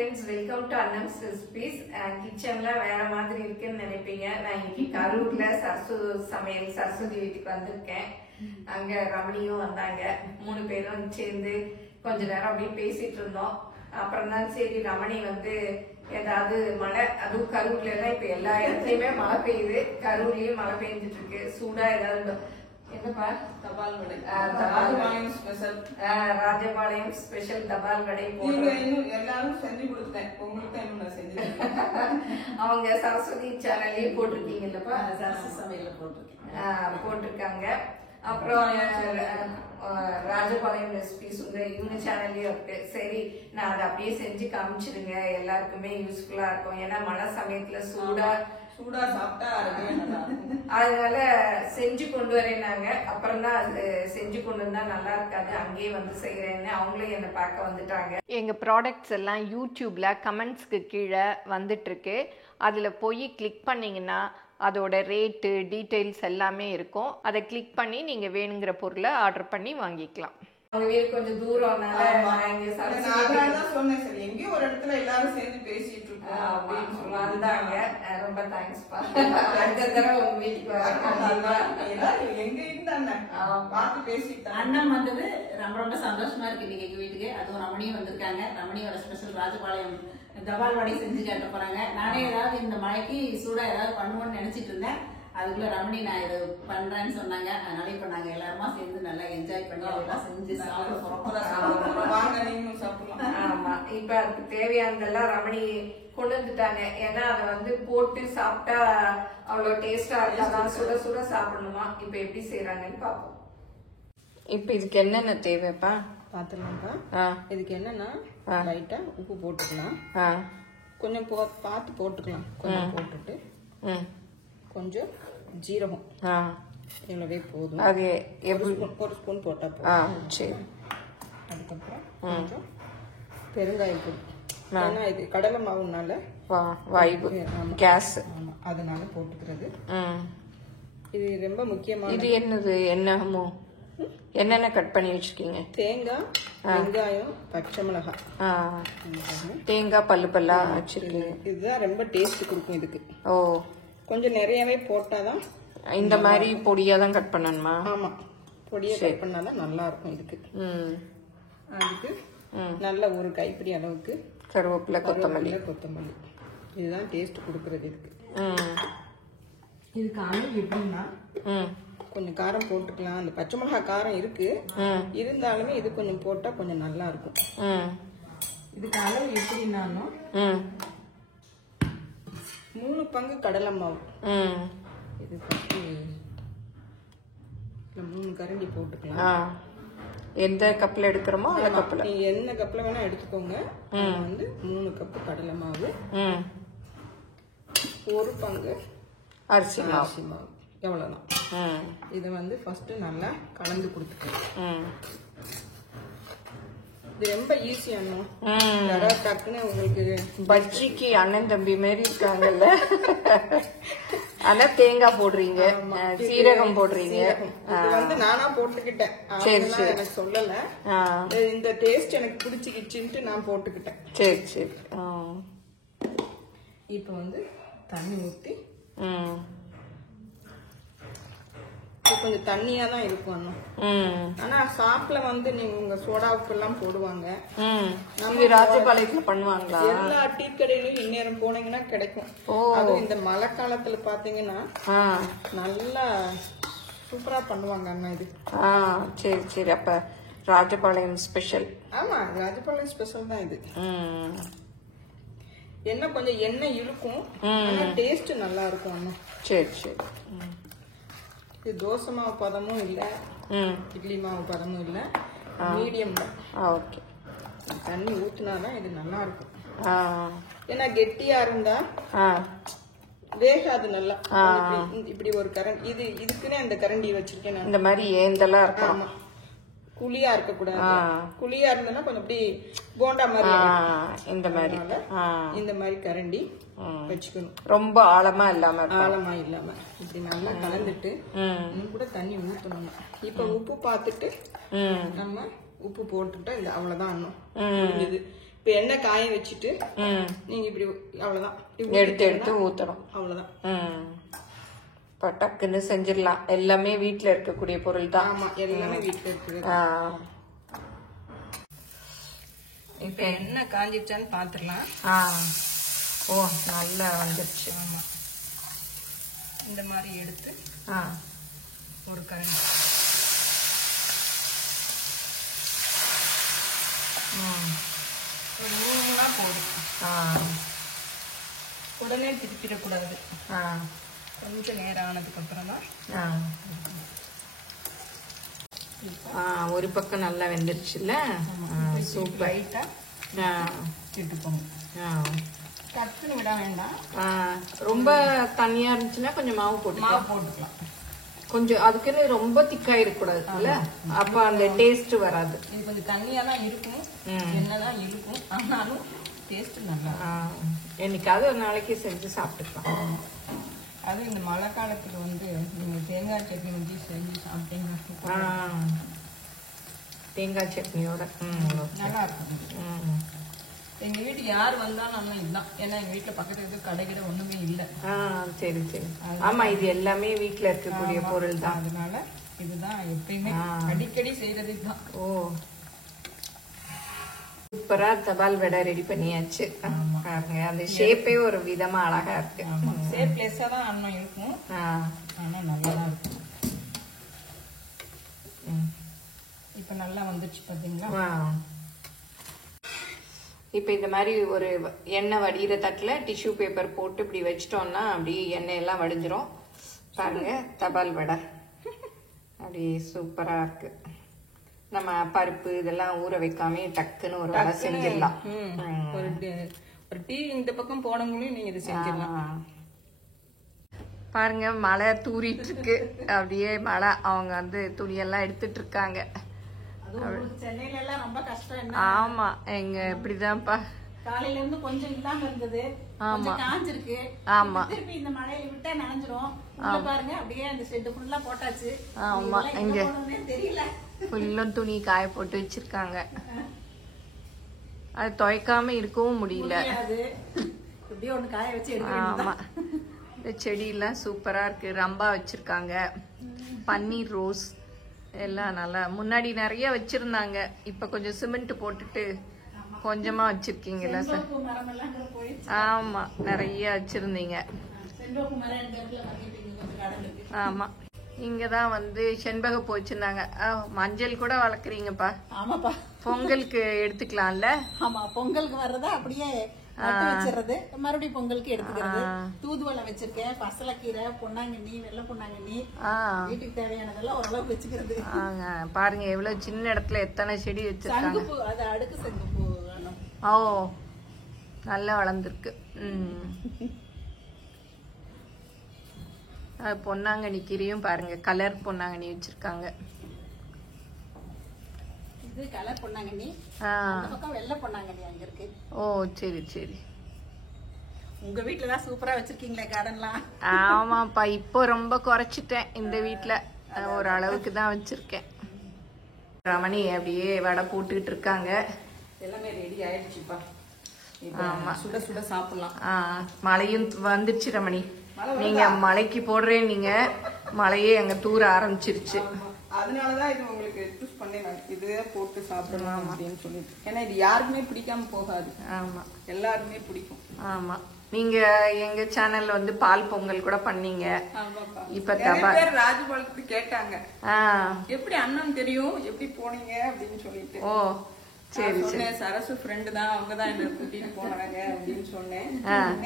friends, welcome to Annam's Recipes. கிச்சன்ல வேற மாதிரி இருக்குன்னு நினைப்பீங்க. நான் இன்னைக்கு கரூர்ல சரஸ்வதி வீட்டுக்கு வந்திருக்கேன். அங்க ரமணியும் வந்தாங்க. 3 பேரும் சேர்ந்து கொஞ்ச நேரம் அப்படியே பேசிட்டு இருந்தோம். அப்புறம் தான் சரி ரமணி வந்து ஏதாவது மழை, அதுவும் கரூர்ல எல்லாம் இப்ப எல்லா இடத்துலயுமே மழை பெய்யுது. கரூர்லயும் மழை பெய்ஞ்சிட்டு இருக்கு. சூடா ஏதாவது என்னப்பா தபால் கடை, ராஜபாளையம் ஸ்பெஷல் தபால் கடை எல்லாரும் செஞ்சு கொடுத்தேன். உங்களுக்கு தான் இன்னும் நான் செஞ்சேன். அவங்க சரஸ்வதி சேனல்லையும் போட்டிருக்கீங்கல்லப்பா, சரஸ்வதி சமையல போட்டிருக்காங்க. அப்புறம் ராஜபாளையம் ரெசிபிஸ் உங்க இவங்க சேனல்லயும் இருக்கு. சரி நான் அதை அப்படியே செஞ்சு காமிச்சிருங்க, எல்லாருக்குமே யூஸ்ஃபுல்லா இருக்கும். ஏன்னா மழை சமயத்துல சூடா சாப்பிட்டா அதனால செஞ்சு கொண்டு வரேன்னாங்க. அப்புறம் தான் அது செஞ்சு கொண்டு வந்தா நல்லா இருக்காது, அங்கேயே வந்து செய்யறேன்னு அவங்களே என்னை பார்க்க வந்துட்டாங்க. எங்க ப்ராடக்ட்ஸ் எல்லாம் யூடியூப்ல கமெண்ட்ஸ்க்கு கீழே வந்துட்டு இருக்கு. அதுல போய் கிளிக் பண்ணீங்கன்னா அதோட ரேட்டு டீட்டெயில்ஸ் எல்லாமே இருக்கும். அதை கிளிக் பண்ணி நீங்க வேணுங்கிற பொருளை ஆர்டர் பண்ணி வாங்கிக்கலாம். அவங்க வீடு கொஞ்சம் தூரம் சொன்னேன். சரி எங்கேயும் ஒரு இடத்துல எல்லாரும் சேர்ந்து பேசிட்டு இருக்கோம் அப்படின்னு வந்தாங்க. ரொம்ப தேங்க்ஸ்பா. அடுத்த தடவை உங்க வீட்டுக்கு வர எங்க இருந்தாங்க பார்த்து பேசிட்டு அண்ணன் வந்தது ரொம்ப ரொம்ப சந்தோஷமா இருக்கு. இன்னைக்கு எங்க வீட்டுக்கு அதுவும் ரமணியும் வந்திருக்காங்க. ரமணியோட ஸ்பெஷல் ராஜபாளையம் தபால் வடை செஞ்சு காட்ட போறாங்க. நானே ஏதாவது இந்த மழைக்கு சூடா ஏதாவது பண்ணுவோம்னு நினைச்சிட்டு இருந்தேன். அதுக்குள்ள ரமணி நான் இது பண்றேன்னு சொன்னாங்க. அதனால இப்ப நாங்க எல்லாருமா சேர்ந்து நல்லா என்ஜாய் பண்ணி அதெல்லாம் செஞ்சு சாப்பிட போறோம். ஆமா, இப்ப அதுக்கு தேவையானதெல்லாம் ரமணி கொண்டு வந்துட்டாங்க. ஏன்னா அதை வந்து போட்டு சாப்பிட்டா அவ்வளவு டேஸ்டா இருக்காதான், சுட சுட சாப்பிடணுமா. இப்ப எப்படி செய்யறாங்கன்னு பாப்போம். இப்ப இதுக்கு என்னென்ன தேவைப்பா பாத்துலாம்ப்பா. இதுக்கு என்னன்னா லைட்டா உப்பு போட்டுக்கலாம், கொஞ்சம் பார்த்து போட்டுக்கலாம். கொஞ்சம் போட்டுட்டு கொஞ்சம் ஜீரகம் இவ்வளவே போதும். அது ஒரு ஸ்பூன் போட்டா போதும். சரி. அதுக்கப்புறம் கொஞ்சம் பெருங்காயம் பொடி. ஏன்னா இது கடலை மாவுனால வாய்வு கேஸ், அதனால போட்டுக்கிறது. இது ரொம்ப முக்கியமான. இது என்னது என்னமோ என்னென்ன கட் பண்ணி வச்சிருக்கீங்க? தேங்காய், வெங்காயம், பச்சை மிளகாய். தேங்காய் பல்லு பல்லா வச்சிருக்கீங்க. இதுதான் ரொம்ப டேஸ்ட் கொடுக்கும் இதுக்கு. ஓ, கொஞ்சம் நிறையவே போட்டாதான். இந்த மாதிரி பொடியா தான் கட் பண்ணணுமா? ஆமா, பொடியா கட் பண்ணாதான் நல்லா இருக்கும் இதுக்கு. அதுக்கு நல்ல ஒரு கைப்பிடி அளவுக்கு கருவேப்பிலை, கொத்தமல்லி. இதுதான் டேஸ்ட் கொடுக்கறது இதுக்கு. இதுக்கு அளவு எப்படின்னா கொஞ்சம் காரம் போட்டுக்கலாம். அந்த பச்சை மிளகாய் காரம் இருக்கு, இருந்தாலுமே இது கொஞ்சம் போட்டா கொஞ்சம் நல்லா இருக்கும். இதுக்கு அளவு எப்படின்னாலும் 3 பங்கு கடலை மாவு. இது 3 கரண்டி போட்டுக்கலாம். எந்த கப்ல எடுக்கிறோமோ அந்த கப்ல, என்ன கப்ல வேணா எடுத்துக்கோங்க. வந்து 3 கப்பு கடலை மாவு, 1 பங்கு அரிசி மாவு. எவ்வளவுதான். இதை வந்து ஃபர்ஸ்ட் நல்லா கலந்து கொடுத்துக்கலாம். இது ரொம்ப ஈஸியான. டக்குன்னு உங்களுக்கு பஜ்ஜிக்கு அண்ணன் தம்பி மாதிரி இருக்காங்கல்ல. ஆனா தேங்காய் போடுறீங்க, சீரகம் போடுறீங்க. இது வந்து நானா போட்டுக்கிட்டேன். எனக்கு சொல்லல, இந்த டேஸ்ட் எனக்கு பிடிச்சிக்கிச்சுன்ட்டு நான் போட்டுக்கிட்டேன். சரி சரி. இப்ப வந்து தண்ணி ஊத்தி, கொஞ்சம் தண்ணியா தான் இருக்கும். ஆனா சாப்பில வந்து நீங்க உங்க சோடா உப்பு எல்லாம் போடுவாங்க. ராஜபாளையத்துல பண்ணுவாங்களா? எல்லா டீ கடையிலும் இந்நேரம் போனீங்கன்னா கிடைக்கும். அதுவும் இந்த மழை காலத்துல பாத்தீங்கன்னா நல்லா சூப்பரா பண்ணுவாங்க அண்ணா இது. சரி சரி. அப்ப ராஜபாளையம் ஸ்பெஷல். ஆமா, ராஜபாளையம் ஸ்பெஷல் தான் இது. என்ன கொஞ்சம் எண்ணெய் இழுக்கும், டேஸ்ட் நல்லா இருக்கும் அண்ணா. சரி சரி. இது தோசை மாவு பதமும் இல்ல, இட்லி மாவு பதமும் இல்ல, மீடியம் தான். ஓகே. தண்ணி ஊத்துனாதான் இது நல்லா இருக்கும். ஏன்னா கெட்டியா இருந்தா வேகாது நல்லா. இப்படி ஒரு கரண்டி, இதுக்குன்னே அந்த கரண்டி வச்சிருக்கேன். இந்த மாதிரி ஏந்தெல்லாம் இருக்கும். குழியா இருக்க கூடாது. குழியா இருந்ததுன்னா கொஞ்சம் அப்படி போண்டா மாதிரி. இந்த மாதிரி கரண்டி வச்சுக்கணும். ரொம்ப ஆழமா இல்லாம இப்படி நல்லா கலந்துட்டு இன்னும் கூட தண்ணி ஊத்தணும். இப்ப உப்பு பார்த்துட்டு நம்ம உப்பு போட்டுட்டா அவ்வளவுதான். இப்போ எண்ணெய் காய வச்சுட்டு நீங்க இப்படி அவ்வளவுதான் எடுத்து ஊத்தணும். அவ்வளவுதான். இப்போ டக்குன்னு செஞ்சிடலாம். எல்லாமே வீட்டுல இருக்கக்கூடிய பொருள் தான். ஆமா, எல்லாமே வீட்டுல இருக்குது. இப்ப எண்ணெய் காஞ்சிச்சான்னு பாத்துடலாம். ஓ, நல்லா வந்துருச்சு. ஆமா, இந்த மாதிரி எடுத்து ஒரு கரண்டி ஒரு 3 போதும். உடனே திருப்பிடக்கூடாது. கொஞ்சம் நேரம் ஆனதுக்கு அப்புறம் தான். ஒரு பக்கம் நல்லா வெந்துருச்சுல்ல. சூப்பர். லைட்டா இட்டுக்கணும். டக்குன்னு விட வேண்டாம். ரொம்ப தண்ணியா இருந்துச்சுன்னா கொஞ்சம் மாவு போட்டுக்கலாம். கொஞ்சம் அதுக்குன்னு ரொம்ப திக்கா இருக்கக்கூடாதுல்ல, அப்ப அந்த டேஸ்ட் வராது. இது கொஞ்சம் தண்ணியா தான் இருக்கும், என்னதான் இருக்கும், ஆனாலும் டேஸ்ட் நல்லா. என்னைக்காவது ஒரு நாளைக்கு செஞ்சு சாப்பிட்டுக்கலாம். அது இந்த மழை காலத்துக்கு வந்து நீங்க தேங்காய் சட்னி ஊற்றி செஞ்சு சாப்பிட்டீங்கன்னா தேங்காய் சட்னியோட நல்லா இருக்கும். எங்க வீட்டுக்கு யார் வந்தாலும் நம்ம இதுதான். ஏன்னா எங்க வீட்டுல பக்கத்துல எதுவும் கடை கடை ஒண்ணுமே இல்லை. சரி சரி. ஆமா, இது எல்லாமே வீட்டுல இருக்கக்கூடிய பொருள் தான். அதனால இதுதான் எப்பயுமே அடிக்கடி செய்யறது இதுதான். ஓ, சூப்பரா தபால் வடை ரெடி பண்ணியாச்சு. அந்த ஷேப்பே ஒரு விதமா அழகா இருக்கு. ஷேப்லெஸ்ஸா தான் அன்னம் இருக்கும், ஆனா நல்லதா இருக்கும். இப்ப நல்லா வந்துச்சு பாத்தீங்களா. இப்ப இந்த மாதிரி ஒரு எண்ணெய் வடிகிற தட்டுல டிஷ்யூ பேப்பர் போட்டு இப்படி வச்சிட்டோம்னா அப்படியே எண்ணெய் எல்லாம் வடிஞ்சிரும். பாருங்க, தபால் வடை அப்படி சூப்பரா இருக்கு. நம்ம பருப்பு இதெல்லாம் ஊற வைக்காம டக்குன்னு ஒரு வடை செஞ்சிடலாம். ஒரு டீ இந்த பக்கம் போனவங்களையும் நீங்க இது செஞ்சிடலாம். பாருங்க, மழை தூரிட்டு இருக்கு. அப்படியே மழை. அவங்க வந்து துணியெல்லாம் எடுத்துட்டு இருக்காங்க. சென்னையில எல்லாம் ரொம்ப கஷ்டம். ஆமா, எங்க இப்படிதான்ப்பா. காலையில இருந்து கொஞ்சம் இல்லாம இருந்தது, கொஞ்சம் காஞ்சிருக்கு. ஆமா, திருப்பி இந்த மழையில விட்டா நனைஞ்சிரும். பாருங்க, அப்படியே அந்த ஷெட் ஃபுல்லா போட்டாச்சு. ஆமா, இங்க தெரியல, ஃபுல்லும் துணி காய போட்டு வச்சிருக்காங்க. அது துவைக்காம இருக்கவும் முடியல. இப்படியே ஒண்ணு காய வச்சு. ஆமா, இந்த செடி எல்லாம் சூப்பரா இருக்கு. ரம்பா வச்சிருக்காங்க, பன்னீர் ரோஸ் எல்லாம் நல்லா. முன்னாடி நிறைய வச்சிருந்தாங்க, இப்ப கொஞ்சம் சிமெண்ட் போட்டுட்டு கொஞ்சமா வச்சிருக்கீங்கல்ல சார். ஆமா, நிறைய வச்சிருந்தீங்க. ஆமா, இங்கதான் வந்து செண்பக வச்சிருந்தாங்க. மஞ்சள் கூட வளர்க்குறீங்கப்பா. ஆமாப்பா, பொங்கலுக்கு எடுத்துக்கலாம்ல. ஆமா, பொங்கலுக்கு வர்றதா அப்படியே வச்சிடுறது, மறுபடியும் பொங்கலுக்கு எடுத்துக்கிறது. தூதுவளை வச்சிருக்கேன், பசலக்கீரை, பொன்னாங்கண்ணி, வெள்ளை பொன்னாங்கண்ணி, வீட்டுக்கு தேவையானதெல்லாம் ஓரளவுக்கு வச்சுக்கிறது. பாருங்க எவ்வளவு சின்ன இடத்துல எத்தனை செடி வச்சிருக்காங்க. சங்குப்பூ, அது அடுக்கு சங்குப்பூ. ஓ, நல்லா வளர்ந்துருக்கு. பொன்னாங்கண்ணி கீரையும் பாருங்க, கலர் பொன்னாங்கண்ணி வச்சிருக்காங்க. இது கலர் பொன்னாங்கண்ணி, அந்த பக்கம் வெள்ளை பொன்னாங்கண்ணி அங்க இருக்கு. ஓ, சரி சரி. உங்க வீட்டுல தான் சூப்பரா வச்சிருக்கீங்களே கார்டன்லாம். ஆமாப்பா, இப்போ ரொம்ப குறைச்சிட்டேன். இந்த வீட்டுல ஒரு அளவுக்கு தான் வச்சிருக்கேன். ரமணி அப்படியே வடை போட்டுக்கிட்டு இருக்காங்க. எல்லாமே ரெடி ஆயிடுச்சுப்பா. ஆமா, சுட சுட சாப்பிடலாம். மழையும் வந்துருச்சு ரமணி. நீங்க மலைக்கு போடுறேன், நீங்க மழையே அங்க தூர ஆரம்பிச்சிருச்சு. அதனாலதான் இது உங்களுக்கு சூஸ் பண்ணேன். இதுவே போட்டு சாப்பிடலாம் அப்படின்னு சொல்லிட்டு. ஏன்னா இது யாருக்குமே பிடிக்காம போகாது. ஆமா, எல்லாருமே பிடிக்கும். ஆமா, நீங்க எங்க சேனல்ல வந்து பால் பொங்கல் கூட பண்ணீங்க. இப்ப ராஜபாலத்துக்கு கேட்டாங்க, எப்படி அண்ணன் தெரியும், எப்படி போனீங்க அப்படின்னு சொல்லிட்டு. ஓ, சரி சரி. சரசு ஃப்ரெண்டு தான், அவங்க தான் என்ன கூட்டிட்டு போனாங்க அப்படின்னு சொன்னேன்.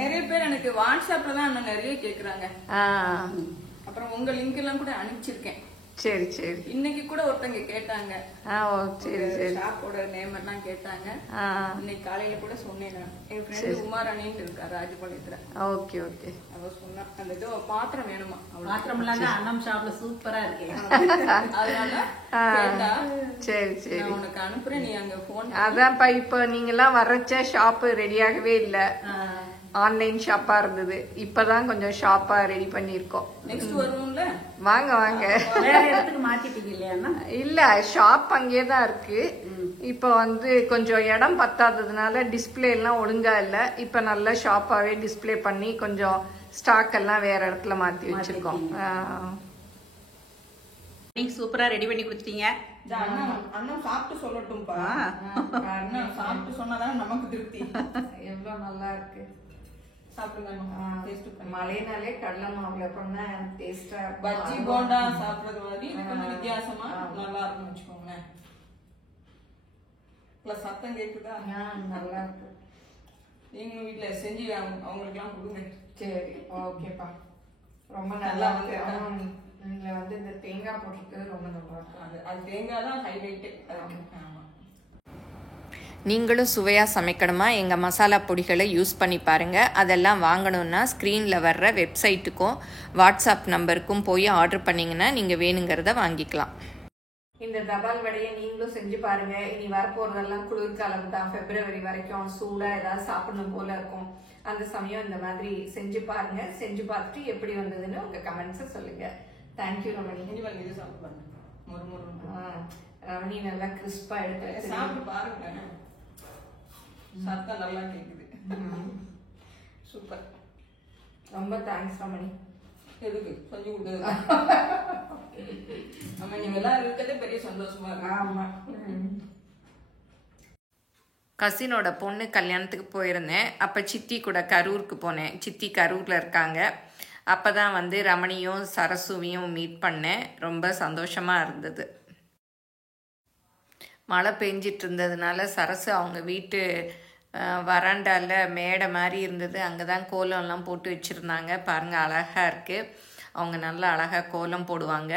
நிறைய பேர் எனக்கு வாட்ஸ்அப்ல தான் அண்ணன் நிறைய கேக்குறாங்க. அப்புறம் உங்க லிங்க் எல்லாம் கூட அனுப்பிச்சிருக்கேன். சரி சரி. இன்னைக்கு கூட ஒருத்தங்க கேட்டாங்க, சரி சரி, ஷாப்போட நேம் எல்லாம் கேட்டாங்க. இன்னைக்கு காலையில கூட சொன்னேன். என் ஃப்ரெண்ட் உமாராணின்னு இருக்கா ராஜபாளையத்துல. Okay okay. அவ சொன்னா அந்த இது பாத்திரம் வேணுமா, பாத்திரம் இல்லாம அண்ணம் ஷாப்ல சூப்பரா இருக்கு. அதனால கேட்டா, சரி சரி, உனக்கு அனுப்புறேன், நீ அங்க போன். அதான்ப்பா, இப்ப நீங்க எல்லாம் வர்றச்ச ஷாப் ரெடியாகவே இல்ல, ஆன்லைன் ஷாப்பா இருந்தது. இப்பதான் கொஞ்சம் ஷாப்பா ரெடி பண்ணிருக்கோம். நெக்ஸ்ட் வருவோம்ல, வாங்க வாங்க. வேற இடத்துக்கு மாத்திட்டீங்க இல்லையா? இல்ல, ஷாப் அங்கேதான் இருக்கு. இப்போ வந்து கொஞ்சம் இடம் பத்தாததுனால டிஸ்பிளே எல்லாம் ஒழுங்கா இல்லை. இப்போ நல்லா ஷாப்பாவே டிஸ்பிளே பண்ணி கொஞ்சம் ஸ்டாக் எல்லாம் வேற இடத்துல மாத்தி வச்சிருக்கோம். நீங்க சூப்பரா ரெடி பண்ணி கொடுத்துட்டீங்க. அண்ணன் சாப்பிட்டு சொல்லட்டும்பா. அண்ணன் சாப்பிட்டு சொன்னாதான் நமக்கு திருப்தி. எவ்வளவு நல்லா இருக்கு. சாப்பிடுங்க. மழைனாலே கடலை மாவுல பண்ணா டேஸ்டா பஜ்ஜி போண்டா சாப்பிடுறது மாதிரி இது கொஞ்சம் வித்தியாசமா நல்லா இருக்கும்னு வச்சுக்கோங்களேன். பிளஸ் சத்தம் கேக்குதா? நல்லா இருக்கு. நீங்களும் வீட்டுல செஞ்சு அவங்களுக்கு எல்லாம் கொடுங்க. சரி, ஓகேப்பா. ரொம்ப நல்லா இருக்கு. இதுல வந்து இந்த தேங்காய் போட்டிருக்கிறது ரொம்ப நல்லா இருக்கு. அது தேங்காய் தான் ஹைலைட்டே. நீங்களும் சுவையாக சமைக்கணுமா? எங்கள் மசாலா பொடிகளை யூஸ் பண்ணி பாருங்கள். அதெல்லாம் வாங்கணுன்னா ஸ்க்ரீனில் வர்ற வெப்சைட்டுக்கும் வாட்ஸ்அப் நம்பருக்கும் போய் ஆர்டர் பண்ணிங்கன்னா நீங்கள் வேணுங்கிறத வாங்கிக்கலாம். இந்த தபால் வடையை நீங்களும் செஞ்சு பாருங்க. இனி வரப்போறதெல்லாம் குளிர்காலம் தான். பிப்ரவரி வரைக்கும் சூடா ஏதாவது சாப்பிடணும் போல இருக்கும். அந்த சமயம் இந்த மாதிரி செஞ்சு பாருங்க. செஞ்சு பார்த்துட்டு எப்படி வந்ததுன்னு உங்க கமெண்ட்ஸை சொல்லுங்க. தேங்க்யூ ரமணி. இது சாப்பிடுவாங்க. ரமணி நல்லா கிறிஸ்பா எடுத்து சாப்பிட்டு பாருங்க. சத்தம் நல்லா கேக்குது. சூப்பர். ரொம்ப தேங்க்ஸ் ரமணி. எதுக்கு செஞ்சு கொடுத்தது? நம்ம நீங்க எல்லாரும் இருக்கிறதே பெரிய சந்தோஷமா இருக்கு. ஆமா. கசினோட பொண்ணு கல்யாணத்துக்கு போயிருந்தேன். அப்போ சித்தி கூட கரூருக்கு போனேன். சித்தி கரூரில் இருக்காங்க. அப்போ தான் வந்து ரமணியும் சரசுவையும் மீட் பண்ணேன். ரொம்ப சந்தோஷமாக இருந்தது. மழை பெஞ்சிட்டு இருந்ததுனால சரசு அவங்க வீட்டு வராண்டாவில் மேடை மாதிரி இருந்தது. அங்கே தான் கோலம்லாம் போட்டு வச்சுருந்தாங்க. பாருங்கள், அழகாக இருக்குது. அவங்க நல்லா அழகாக கோலம் போடுவாங்க.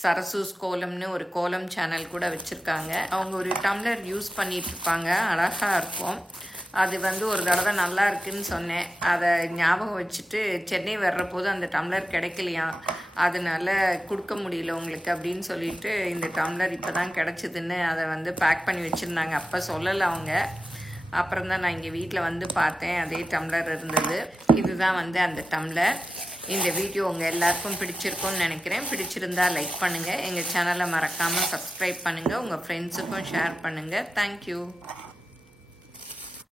சரசூஸ் கோலம்னு ஒரு கோலம் சேனல் கூட வச்சுருக்காங்க. அவங்க ஒரு டம்ளர் யூஸ் பண்ணிகிட்ருப்பாங்க. அழகாக இருக்கும். அது வந்து ஒரு தடவை நல்லா இருக்குன்னு சொன்னேன். அதை ஞாபகம் வச்சுட்டு சென்னை வர்ற போது அந்த டம்ளர் கிடைக்கலையாம். அதனால கொடுக்க முடியல உங்களுக்கு அப்படின்னு சொல்லிட்டு இந்த டம்ளர் இப்போ தான் கிடச்சிதுன்னு அதை வந்து பேக் பண்ணி வச்சுருந்தாங்க. அப்போ சொல்லலை அவங்க. அப்புறம் தான் நான் இங்கே வீட்டில் வந்து பார்த்தேன். அதே டம்ளர் இருந்தது. இதுதான் வந்து அந்த டம்ளர். இந்த வீடியோ உங்கள் எல்லாருக்கும் பிடிச்சிருக்கும்னு நினைக்கிறேன். பிடிச்சிருந்தா லைக் பண்ணுங்கள். எங்கள் சேனலை மறக்காமல் சப்ஸ்கிரைப் பண்ணுங்கள். உங்கள் ஃப்ரெண்ட்ஸுக்கும் ஷேர் பண்ணுங்கள். தேங்க்யூ.